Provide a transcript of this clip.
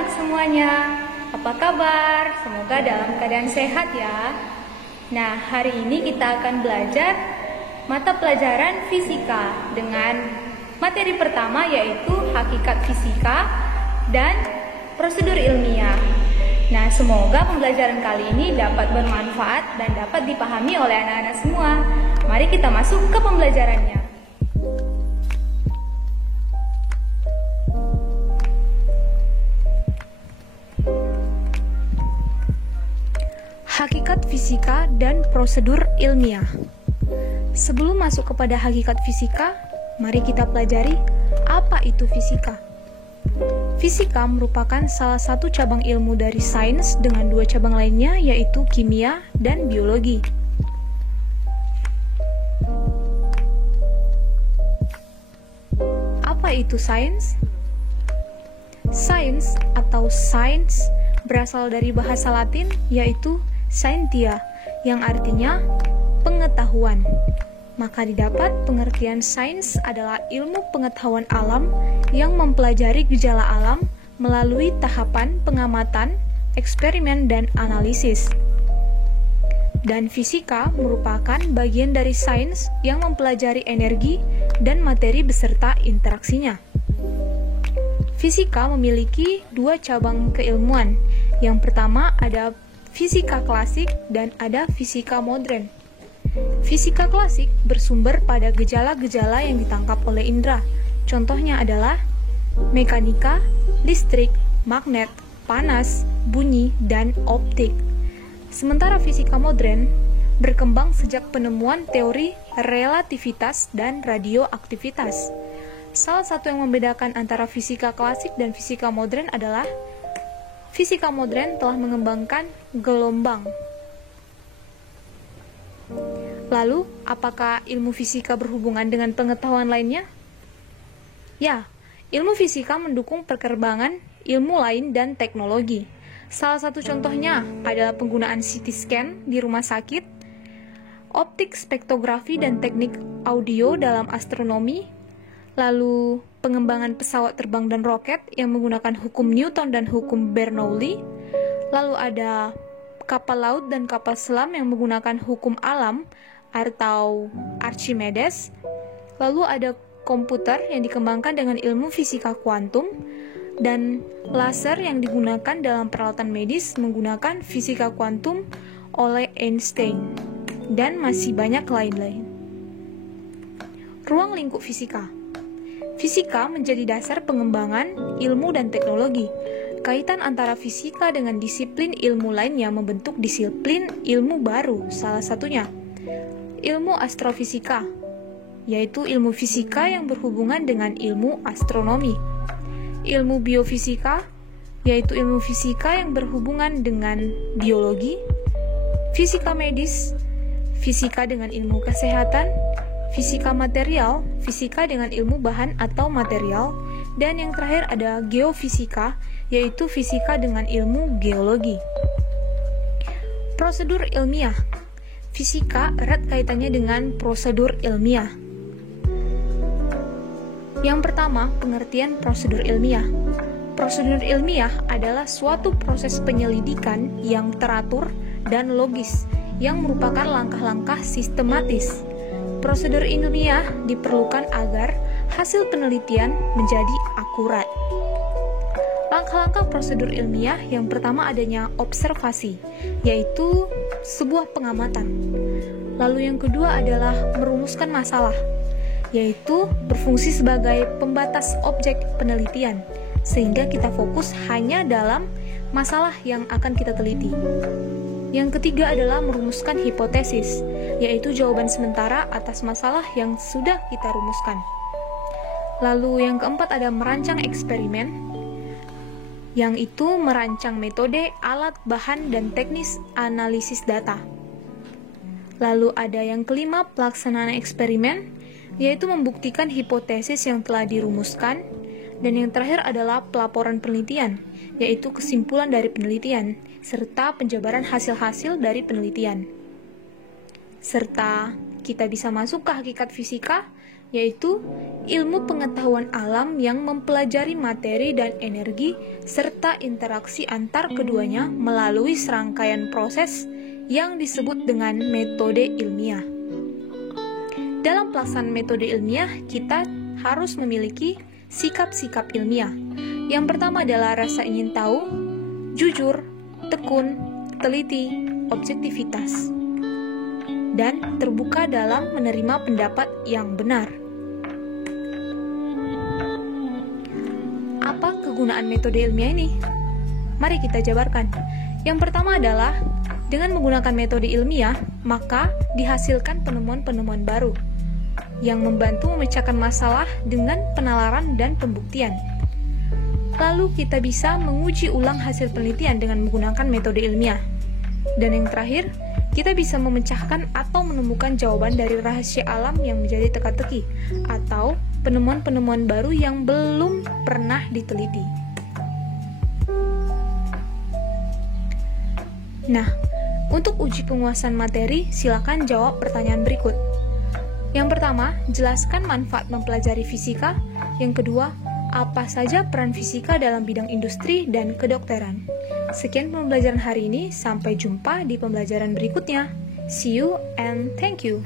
anak semuanya, apa kabar? Semoga dalam keadaan sehat ya. Nah, hari ini kita akan belajar mata pelajaran fisika dengan materi pertama yaitu hakikat fisika dan prosedur ilmiah. Nah, semoga pembelajaran kali ini dapat bermanfaat dan dapat dipahami oleh anak-anak semua. Mari kita masuk ke pembelajarannya. Hakikat fisika dan prosedur ilmiah. Sebelum masuk kepada hakikat fisika, mari kita pelajari apa itu fisika. Fisika merupakan salah satu cabang ilmu dari sains dengan dua cabang lainnya yaitu kimia dan biologi. Apa itu sains? Sains atau sains berasal dari bahasa Latin yaitu scientia, yang artinya pengetahuan. Maka didapat pengertian sains adalah ilmu pengetahuan alam yang mempelajari gejala alam melalui tahapan pengamatan, eksperimen, dan analisis. Dan fisika merupakan bagian dari sains yang mempelajari energi dan materi beserta interaksinya. Fisika memiliki dua cabang keilmuan. Yang pertama ada fisika klasik dan ada fisika modern. Fisika klasik bersumber pada gejala-gejala yang ditangkap oleh indera. Contohnya adalah mekanika, listrik, magnet, panas, bunyi, dan optik. Sementara fisika modern berkembang sejak penemuan teori relativitas dan radioaktivitas. Salah satu yang membedakan antara fisika klasik dan fisika modern adalah fisika modern telah mengembangkan gelombang. Lalu, apakah ilmu fisika berhubungan dengan pengetahuan lainnya? Ya, ilmu fisika mendukung perkembangan ilmu lain dan teknologi. Salah satu contohnya adalah penggunaan CT scan di rumah sakit, optik spektrografi dan teknik audio dalam astronomi, lalu pengembangan pesawat terbang dan roket yang menggunakan hukum Newton dan hukum Bernoulli, lalu ada kapal laut dan kapal selam yang menggunakan hukum alam atau Archimedes, lalu ada komputer yang dikembangkan dengan ilmu fisika kuantum, dan laser yang digunakan dalam peralatan medis menggunakan fisika kuantum oleh Einstein, dan masih banyak lain-lain. Ruang lingkup fisika. Fisika menjadi dasar pengembangan ilmu dan teknologi. Kaitan antara fisika dengan disiplin ilmu lainnya membentuk disiplin ilmu baru, salah satunya ilmu astrofisika, yaitu ilmu fisika yang berhubungan dengan ilmu astronomi. Ilmu biofisika, yaitu ilmu fisika yang berhubungan dengan biologi. Fisika medis, fisika dengan ilmu kesehatan. Fisika material, fisika dengan ilmu bahan atau material, dan yang terakhir ada geofisika, yaitu fisika dengan ilmu geologi. Prosedur ilmiah. Fisika erat kaitannya dengan prosedur ilmiah. Yang pertama, pengertian prosedur ilmiah. Prosedur ilmiah adalah suatu proses penyelidikan yang teratur dan logis, yang merupakan langkah-langkah sistematis. Prosedur ilmiah diperlukan agar hasil penelitian menjadi akurat. Langkah-langkah prosedur ilmiah yang pertama adanya observasi, yaitu sebuah pengamatan. Lalu yang kedua adalah merumuskan masalah, yaitu berfungsi sebagai pembatas objek penelitian, sehingga kita fokus hanya dalam masalah yang akan kita teliti. Yang ketiga adalah merumuskan hipotesis, yaitu jawaban sementara atas masalah yang sudah kita rumuskan. Lalu yang keempat ada merancang eksperimen, yang itu merancang metode, alat, bahan, dan teknis analisis data. Lalu ada yang kelima pelaksanaan eksperimen, yaitu membuktikan hipotesis yang telah dirumuskan. Dan yang terakhir adalah pelaporan penelitian, yaitu kesimpulan dari penelitian, serta penjabaran hasil-hasil dari penelitian. Serta kita bisa masuk ke hakikat fisika yaitu ilmu pengetahuan alam yang mempelajari materi dan energi serta interaksi antar keduanya melalui serangkaian proses yang disebut dengan metode ilmiah. Dalam pelaksanaan metode ilmiah, kita harus memiliki sikap-sikap ilmiah. Yang pertama adalah rasa ingin tahu, jujur, tekun, teliti, objektivitas, dan terbuka dalam menerima pendapat yang benar. Apa kegunaan metode ilmiah ini? Mari kita jabarkan. Yang pertama adalah dengan menggunakan metode ilmiah, maka dihasilkan penemuan-penemuan baru yang membantu memecahkan masalah dengan penalaran dan pembuktian. Lalu kita bisa menguji ulang hasil penelitian dengan menggunakan metode ilmiah. Dan yang terakhir, kita bisa memecahkan atau menemukan jawaban dari rahasia alam yang menjadi teka-teki atau penemuan-penemuan baru yang belum pernah diteliti. Nah, untuk uji penguasaan materi, silakan jawab pertanyaan berikut. Yang pertama, jelaskan manfaat mempelajari fisika. Yang kedua, apa saja peran fisika dalam bidang industri dan kedokteran. Sekian pembelajaran hari ini, sampai jumpa di pembelajaran berikutnya. See you and thank you.